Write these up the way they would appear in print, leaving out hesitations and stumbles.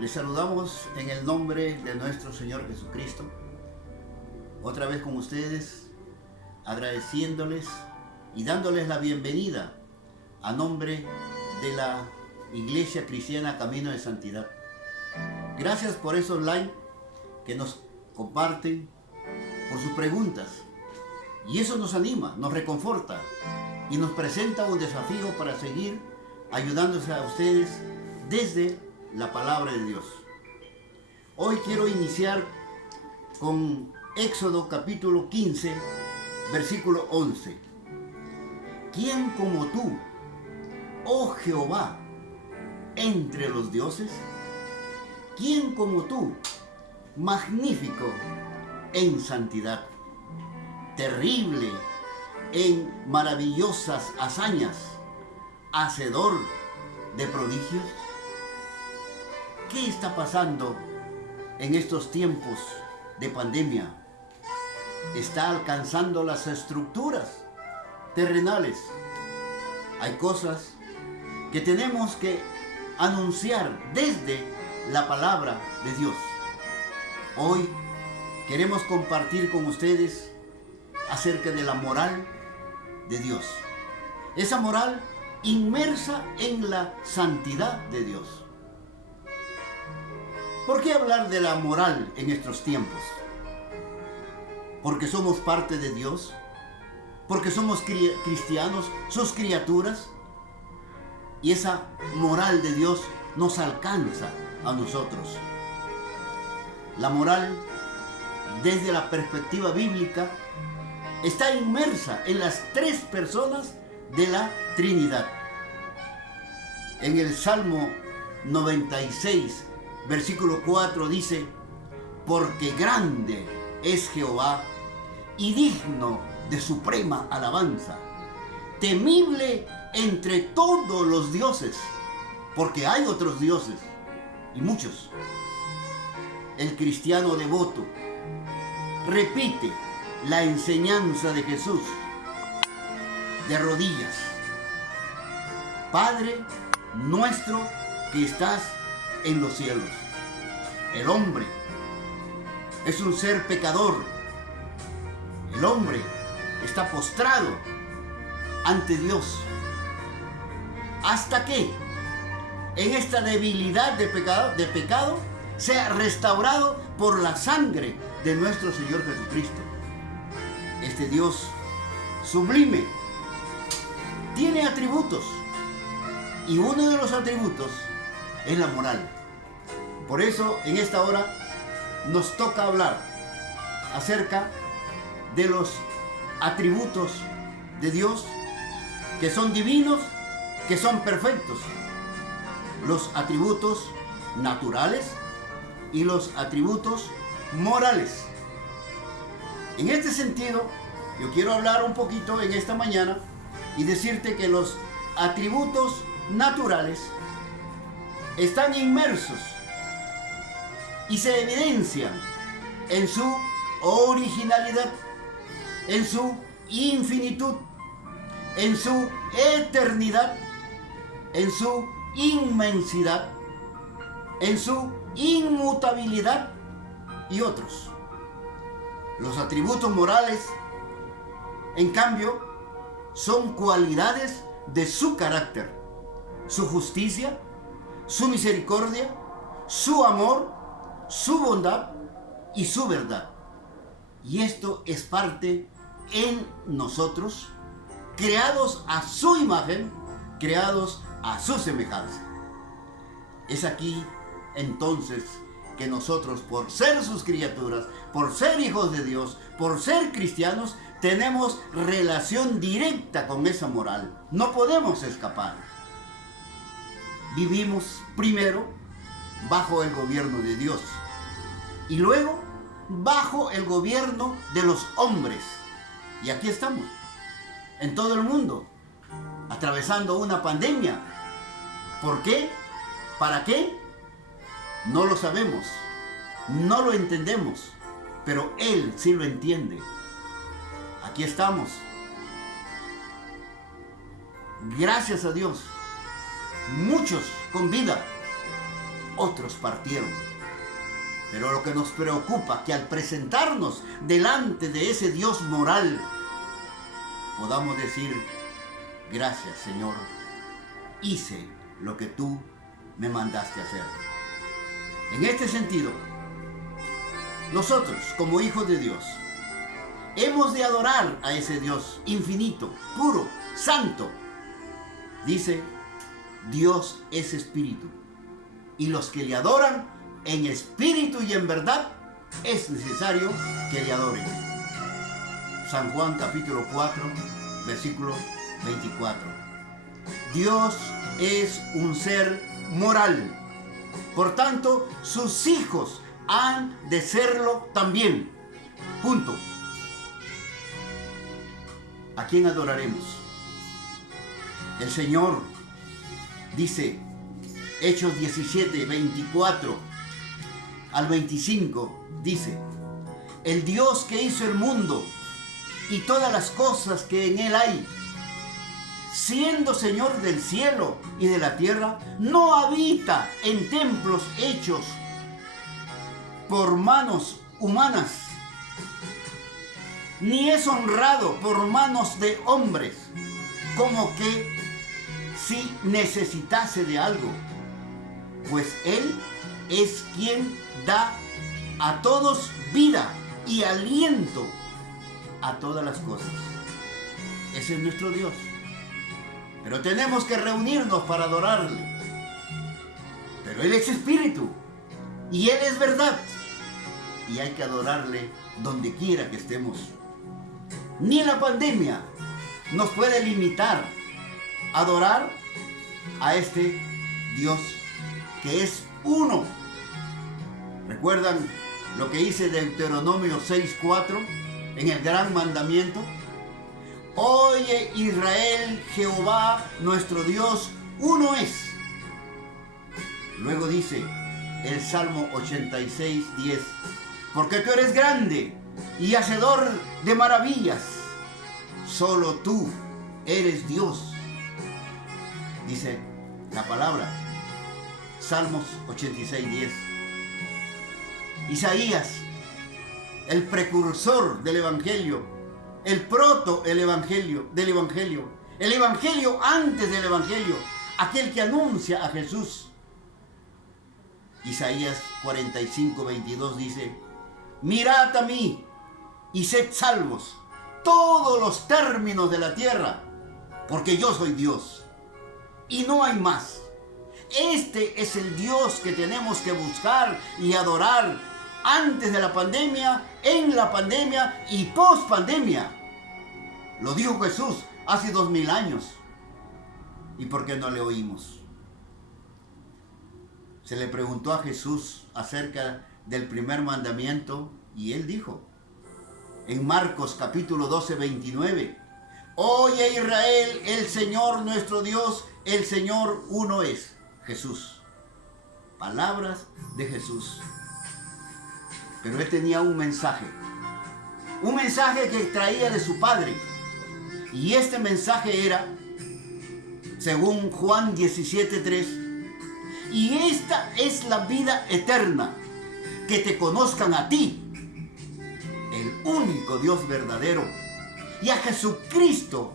Les saludamos en el nombre de nuestro Señor Jesucristo. Otra vez con ustedes, agradeciéndoles y dándoles la bienvenida a nombre de la Iglesia Cristiana Camino de Santidad. Gracias por esos likes que nos comparten, por sus preguntas. Y eso nos anima, nos reconforta y nos presenta un desafío para seguir ayudándose a ustedes desde la palabra de Dios. Hoy quiero iniciar con Éxodo capítulo 15, versículo 11. ¿Quién como tú, oh Jehová, entre los dioses? ¿Quién como tú, magnífico en santidad, terrible en maravillosas hazañas, hacedor de prodigios? ¿Qué está pasando en estos tiempos de pandemia? Está alcanzando las estructuras terrenales. Hay cosas que tenemos que anunciar desde la palabra de Dios. Hoy queremos compartir con ustedes acerca de la moral de Dios. Esa moral inmersa en la santidad de Dios. ¿Por qué hablar de la moral en estos tiempos? Porque somos parte de Dios, porque somos cristianos, sus criaturas, y esa moral de Dios nos alcanza a nosotros. La moral, desde la perspectiva bíblica, está inmersa en las tres personas de la Trinidad. En el Salmo 96, versículo 4 dice: porque grande es Jehová y digno de suprema alabanza, temible entre todos los dioses, porque hay otros dioses y muchos. El cristiano devoto repite la enseñanza de Jesús de rodillas: Padre nuestro que estás en los cielos. El hombre es un ser pecador. El hombre está postrado ante Dios hasta que en esta debilidad de pecado sea restaurado por la sangre de nuestro Señor Jesucristo. Este Dios sublime tiene atributos, y uno de los atributos es la moral. Por eso en esta hora nos toca hablar acerca de los atributos de Dios, que son divinos, que son perfectos. Los atributos naturales y los atributos morales. En este sentido, yo quiero hablar un poquito en esta mañana y decirte que los atributos naturales están inmersos y se evidencian en su originalidad, en su infinitud, en su eternidad, en su inmensidad, en su inmutabilidad y otros. Los atributos morales, en cambio, son cualidades de su carácter, su justicia, su misericordia, su amor, su bondad y su verdad. Y esto es parte en nosotros, creados a su imagen, creados a su semejanza. Es aquí entonces que nosotros, por ser sus criaturas, por ser hijos de Dios, por ser cristianos, tenemos relación directa con esa moral. No podemos escapar. Vivimos primero bajo el gobierno de Dios y luego bajo el gobierno de los hombres. Y aquí estamos, en todo el mundo, atravesando una pandemia. ¿Por qué? ¿Para qué? No lo sabemos, no lo entendemos, pero Él sí lo entiende. Aquí estamos. Gracias a Dios, muchos con vida, otros partieron. Pero lo que nos preocupa, que al presentarnos delante de ese Dios moral, podamos decir: gracias, Señor, hice lo que tú me mandaste hacer. En este sentido, nosotros, como hijos de Dios, hemos de adorar a ese Dios infinito, puro, santo. Dice: Dios es espíritu, y los que le adoran en espíritu y en verdad, es necesario que le adoren. San Juan capítulo 4, versículo 24. Dios es un ser moral. Por tanto, sus hijos han de serlo también. Punto. ¿A quién adoraremos? El Señor dice, Hechos 17, 24 al 25, dice: el Dios que hizo el mundo y todas las cosas que en él hay, siendo Señor del cielo y de la tierra, no habita en templos hechos por manos humanas, ni es honrado por manos de hombres, como que si necesitase de algo, pues Él es quien da a todos vida y aliento a todas las cosas. Ese es nuestro Dios. Pero tenemos que reunirnos para adorarle. Pero Él es espíritu y Él es verdad. Y hay que adorarle donde quiera que estemos. Ni la pandemia nos puede limitar a adorar a este Dios que es uno. ¿Recuerdan lo que dice Deuteronomio 6:4 en el gran mandamiento? Oye Israel, Jehová nuestro Dios, uno es. Luego dice el Salmo 86:10, porque tú eres grande y hacedor de maravillas, solo tú eres Dios. Dice la palabra, Salmos 86:10. Isaías, el precursor del Evangelio, el Evangelio antes del Evangelio, aquel que anuncia a Jesús. Isaías 45:22 dice: mirad a mí y sed salvos todos los términos de la tierra, porque yo soy Dios y no hay más. Este es el Dios que tenemos que buscar y adorar antes de la pandemia, en la pandemia y post pandemia. Lo dijo Jesús hace 2000 años. ¿Y por qué no le oímos? Se le preguntó a Jesús acerca del primer mandamiento y él dijo en Marcos capítulo 12, 29: oye Israel, el Señor nuestro Dios, el Señor uno es. Jesús. Palabras de Jesús. Pero él tenía un mensaje que traía de su Padre. Y este mensaje era, según Juan 17:3, y esta es la vida eterna, que te conozcan a ti, el único Dios verdadero, y a Jesucristo,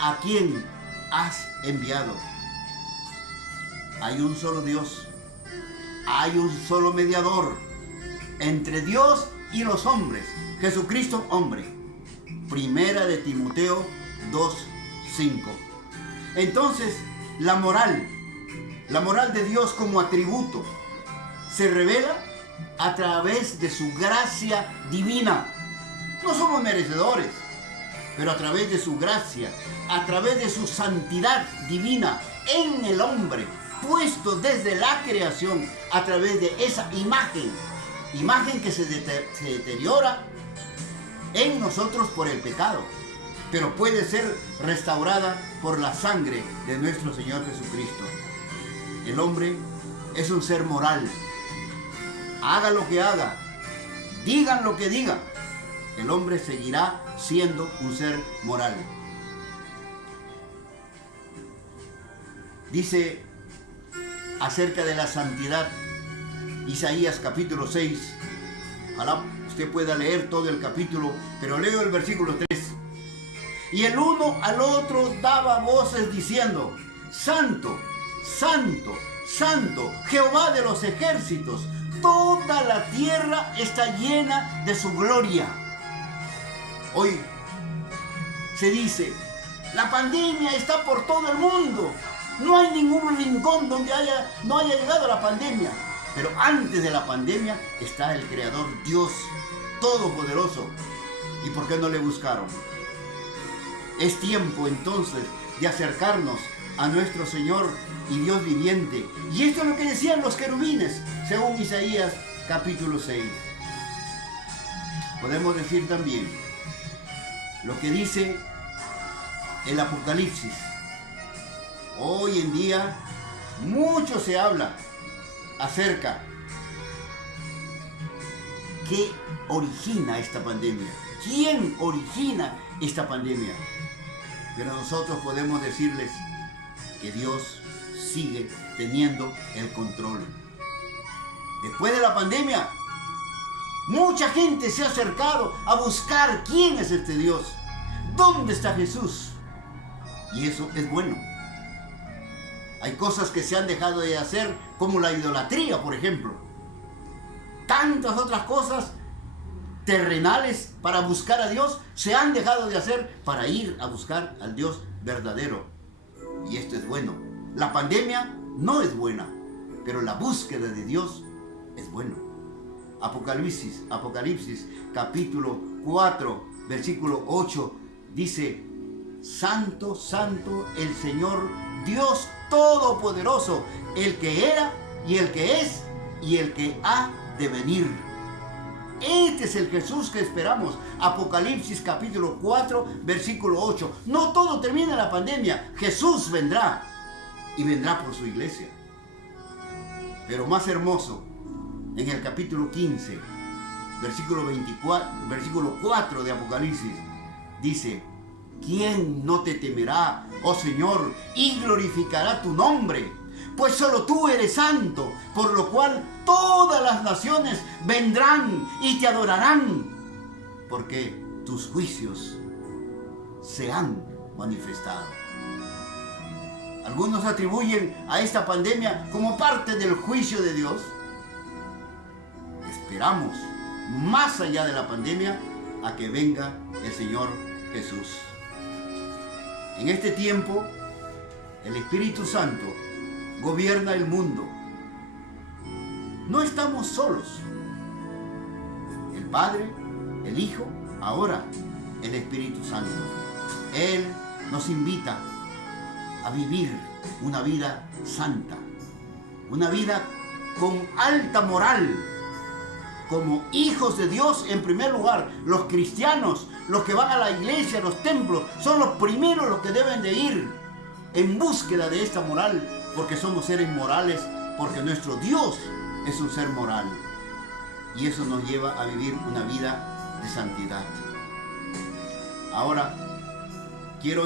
a quien has enviado. Hay un solo Dios, hay un solo mediador entre Dios y los hombres, Jesucristo hombre. Primera de Timoteo 2:5. Entonces, la moral de Dios como atributo se revela a través de su gracia divina. No somos merecedores, pero a través de su gracia, a través de su santidad divina en el hombre, puesto desde la creación, a través de esa imagen que se deteriora en nosotros por el pecado, pero puede ser restaurada por la sangre de nuestro Señor Jesucristo. El hombre es un ser moral. Haga lo que haga, digan lo que digan, el hombre seguirá siendo un ser moral. Dice acerca de la santidad Isaías capítulo 6. Ojalá usted pueda leer todo el capítulo, pero leo el versículo 3. Y el uno al otro daba voces diciendo: Santo, Santo, Santo, Jehová de los ejércitos, toda la tierra está llena de su gloria. Hoy se dice: la pandemia está por todo el mundo. No hay ningún rincón donde no haya llegado la pandemia. Pero antes de la pandemia está el Creador, Dios Todopoderoso. ¿Y por qué no le buscaron? Es tiempo entonces de acercarnos a nuestro Señor y Dios viviente. Y esto es lo que decían los querubines, según Isaías capítulo 6. Podemos decir también lo que dice el Apocalipsis. Hoy en día mucho se habla acerca qué origina esta pandemia, quién origina esta pandemia. Pero nosotros podemos decirles que Dios sigue teniendo el control. Después de la pandemia, mucha gente se ha acercado a buscar quién es este Dios, dónde está Jesús. Y eso es bueno. Hay cosas que se han dejado de hacer, como la idolatría, por ejemplo. Tantas otras cosas terrenales para buscar a Dios se han dejado de hacer para ir a buscar al Dios verdadero. Y esto es bueno. La pandemia no es buena, pero la búsqueda de Dios es bueno. Apocalipsis capítulo 4, versículo 8 dice: Santo, santo, el Señor Dios Todopoderoso, el que era y el que es y el que ha de venir. Este es el Jesús que esperamos. Apocalipsis capítulo 4, versículo 8. No todo termina en la pandemia. Jesús vendrá y vendrá por su iglesia. Pero más hermoso, en el capítulo 15, versículo 4 de Apocalipsis, dice: ¿quién no te temerá, oh Señor, y glorificará tu nombre? Pues solo tú eres santo, por lo cual todas las naciones vendrán y te adorarán, porque tus juicios se han manifestado. Algunos atribuyen a esta pandemia como parte del juicio de Dios. Esperamos, más allá de la pandemia, a que venga el Señor Jesús. En este tiempo, el Espíritu Santo gobierna el mundo. No estamos solos. El Padre, el Hijo, ahora el Espíritu Santo. Él nos invita a vivir una vida santa, una vida con alta moral, como hijos de Dios. En primer lugar, los cristianos, los que van a la iglesia, a los templos, son los primeros los que deben de ir en búsqueda de esta moral, porque somos seres morales, porque nuestro Dios es un ser moral. Y eso nos lleva a vivir una vida de santidad. Ahora, quiero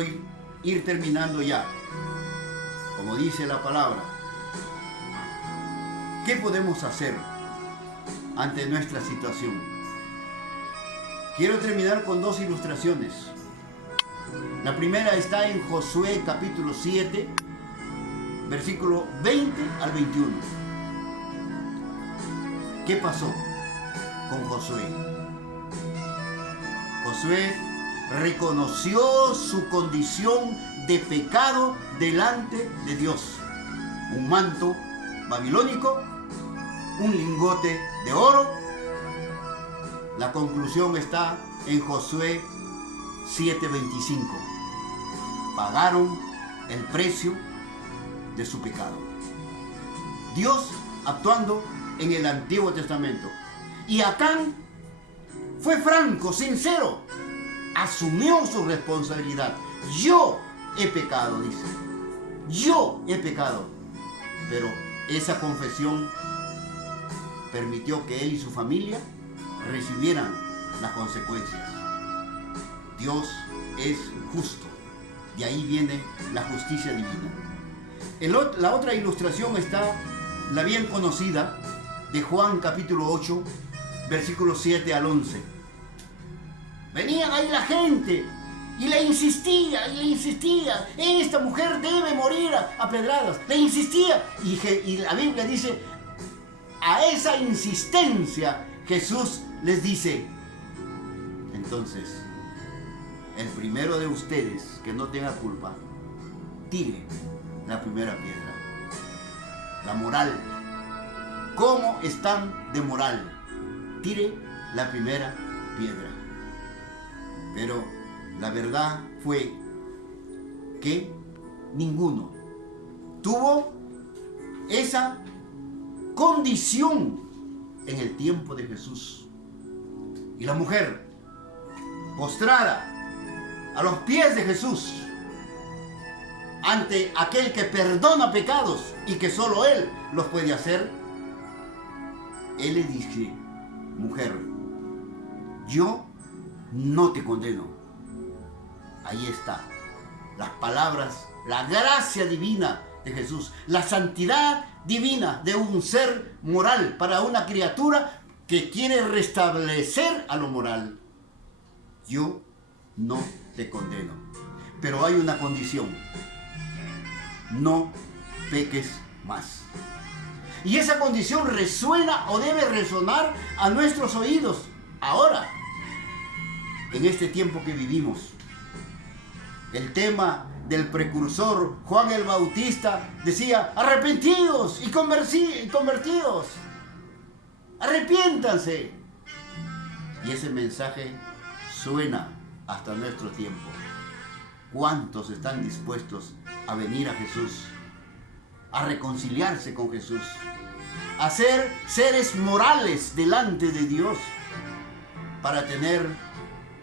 ir terminando ya. Como dice la palabra, ¿qué podemos hacer ante nuestra situación? Quiero terminar con dos ilustraciones. La primera está en Josué capítulo 7, versículo 20 al 21. ¿Qué pasó con Josué? Josué reconoció su condición de pecado delante de Dios. Un manto babilónico, un lingote de oro. La conclusión está en Josué 7:25. Pagaron el precio de su pecado. Dios actuando en el Antiguo Testamento. Y Acán fue franco, sincero. Asumió su responsabilidad. Yo he pecado, dice. Yo he pecado. Pero esa confesión permitió que él y su familia recibieran las consecuencias. Dios es justo. De ahí viene la justicia divina. La otra ilustración está, la bien conocida, de Juan capítulo 8, versículos 7 al 11. Venían ahí la gente y le insistía, esta mujer debe morir a pedradas. Le insistía y la Biblia dice, a esa insistencia Jesús les dice, entonces, el primero de ustedes que no tenga culpa, tire la primera piedra. La moral. ¿Cómo están de moral? Tire la primera piedra. Pero la verdad fue que ninguno tuvo esa condición en el tiempo de Jesús. Y la mujer, postrada a los pies de Jesús, ante aquel que perdona pecados y que solo Él los puede hacer, Él le dice, mujer, yo no te condeno. Ahí está, las palabras, la gracia divina de Jesús, la santidad divina de un ser moral para una criatura que quiere restablecer a lo moral. Yo no te condeno, pero hay una condición: no peques más. Y esa condición resuena o debe resonar a nuestros oídos ahora, en este tiempo que vivimos. El tema del precursor Juan el Bautista decía, arrepentidos y convertidos, arrepiéntanse. Y ese mensaje suena hasta nuestro tiempo. ¿Cuántos están dispuestos a venir a Jesús, a reconciliarse con Jesús, a ser seres morales delante de Dios, para tener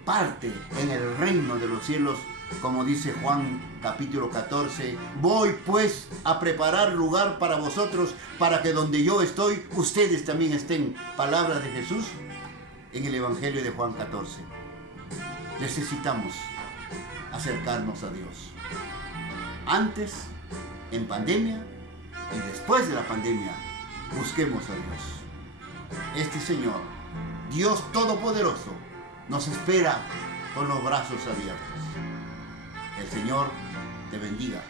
parte en el reino de los cielos? Como dice Juan capítulo 14, voy pues a preparar lugar para vosotros, para que donde yo estoy, ustedes también estén. Palabras de Jesús en el Evangelio de Juan 14. Necesitamos acercarnos a Dios. Antes, en pandemia, y después de la pandemia, busquemos a Dios. Este Señor, Dios Todopoderoso, nos espera con los brazos abiertos. El Señor te bendiga.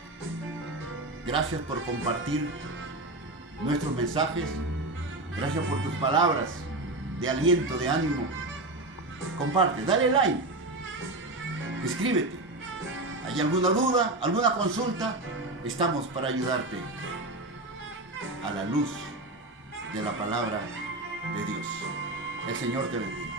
Gracias por compartir nuestros mensajes. Gracias por tus palabras de aliento, de ánimo. Comparte, dale like, escríbete. ¿Hay alguna duda, alguna consulta? Estamos para ayudarte a la luz de la palabra de Dios. El Señor te bendiga.